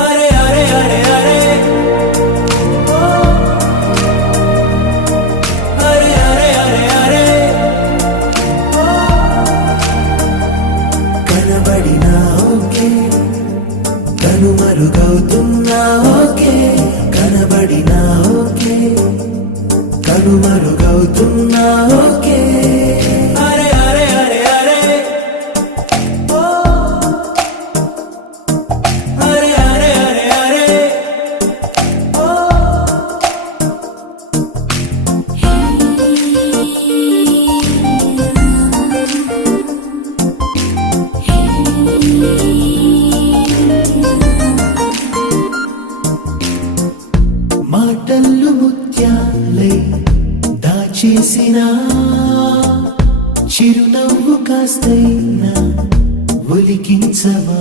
అరే అరే అరే అరే అరే అరే అరే అరే కనబడినా ఓకే కనుమరుగవుతున్నా ఓకే కనబడినా ఓకే కనుమరుగవుతున్నా ఓకే అరే అరే అరే అరే అరే అరే అరే అరే మాటల్లు ముత్యాలై దాచేసిన చిరునవ్వు కాస్తైనా ఒలికించవా.